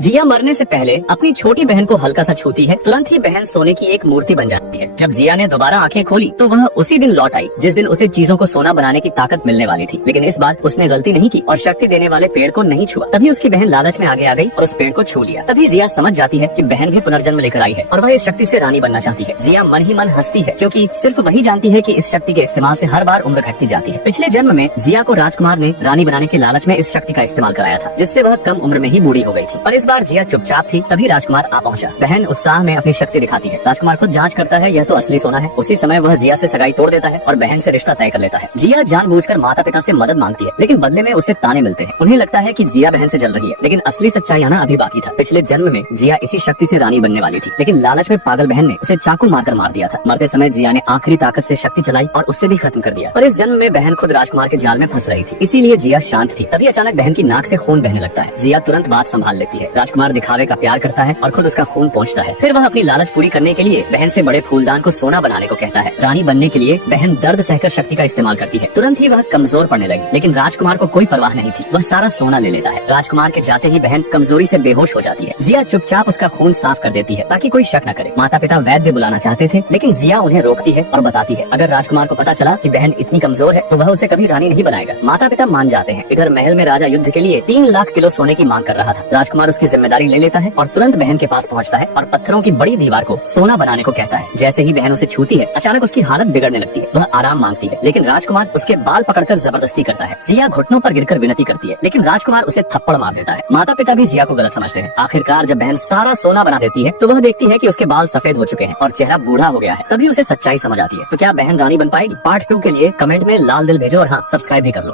जिया मरने से पहले अपनी छोटी बहन को हल्का सा छूती है, तुरंत ही बहन सोने की एक मूर्ति बन जाती है। जब जिया ने दोबारा आंखें खोली तो वह उसी दिन लौट आई जिस दिन उसे चीजों को सोना बनाने की ताकत मिलने वाली थी। लेकिन इस बार उसने गलती नहीं की और शक्ति देने वाले पेड़ को नहीं छुआ। तभी उसकी बहन लालच में आगे आ गई और उस पेड़ को छू लिया। तभी जिया समझ जाती है कि बहन भी पुनर्जन्म लेकर आई है और वह इस शक्ति से रानी बनना चाहती है। जिया मन ही मन हंसती है क्योंकि सिर्फ वही जानती है कि इस शक्ति के इस्तेमाल से हर बार उम्र घटती जाती है। पिछले जन्म में जिया को राजकुमार ने रानी बनाने के लालच में इस शक्ति का इस्तेमाल कराया था, जिससे वह कम उम्र में ही बूढ़ी हो गई थी। और इस बार जिया चुपचाप थी, तभी राजकुमार आ पहुंचा। बहन उत्साह में अपनी शक्ति दिखाती है। राजकुमार खुद जांच करता है, यह तो असली सोना है। उसी समय वह जिया से सगाई तोड़ देता है और बहन से रिश्ता तय कर लेता है। जिया जानबूझकर माता पिता से मदद मांगती है, लेकिन बदले में उसे ताने मिलते हैं। उन्हें लगता है कि जिया बहन से जल रही है, लेकिन असली सच्चाई आना अभी बाकी था। पिछले जन्म में जिया इसी शक्ति से रानी बनने वाली थी, लेकिन लालच में पागल बहन ने उसे चाकू मारकर मार दिया था। मरते समय जिया ने आखिरी ताकत से शक्ति चलाई और उससे भी खत्म कर दिया। और इस जन्म में बहन खुद राजकुमार के जाल में फंस रही थी, इसीलिए जिया शांत थी। तभी अचानक बहन की नाक से खून बहने लगता है। जिया तुरंत बात संभाल लेती है। राजकुमार दिखावे का प्यार करता है और खुद उसका खून पहुंचता है। फिर वह अपनी लालच पूरी करने के लिए बहन से बड़े फूलदान को सोना बनाने को कहता है। रानी बनने के लिए बहन दर्द सहकर शक्ति का इस्तेमाल करती है। तुरंत ही वह कमजोर पड़ने लगी, लेकिन राजकुमार को कोई परवाह नहीं थी। वह सारा सोना ले लेता है। राजकुमार के जाते ही बहन कमजोरी से बेहोश हो जाती है। जिया चुपचाप उसका खून साफ कर देती है ताकि कोई शक न करे। माता पिता वैद्य बुलाना चाहते थे, लेकिन जिया उन्हें रोकती है और बताती है अगर राजकुमार को पता चला कि बहन इतनी कमजोर है तो वह उसे कभी रानी नहीं बनाएगा। माता पिता मान जाते हैं। इधर महल में राजा युद्ध के लिए 3 लाख किलो सोने की मांग कर रहा था। राजकुमार उसकी जिम्मेदारी ले लेता है और तुरंत बहन के पास पहुंचता है और पत्थरों की बड़ी दीवार को सोना बनाने को कहता है। जैसे ही बहन उसे छूती है, अचानक उसकी हालत बिगड़ने लगती है। वह आराम मांगती है, लेकिन राजकुमार उसके बाल पकड़कर जबरदस्ती करता है। जिया घुटनों पर गिरकर विनती करती है, लेकिन राजकुमार उसे थप्पड़ मार देता है। माता पिता भी जिया को गलत समझते हैं। आखिरकार जब बहन सारा सोना बना देती है तो वह देखती है कि उसके बाल सफेद हो चुके हैं और चेहरा बूढ़ा हो गया है। तभी उसे सच्चाई समझ आती है। तो क्या बहन रानी बन पाएगी? पार्ट 2 के लिए कमेंट में लाल दिल भेजो और हाँ, सब्सक्राइब भी कर लो।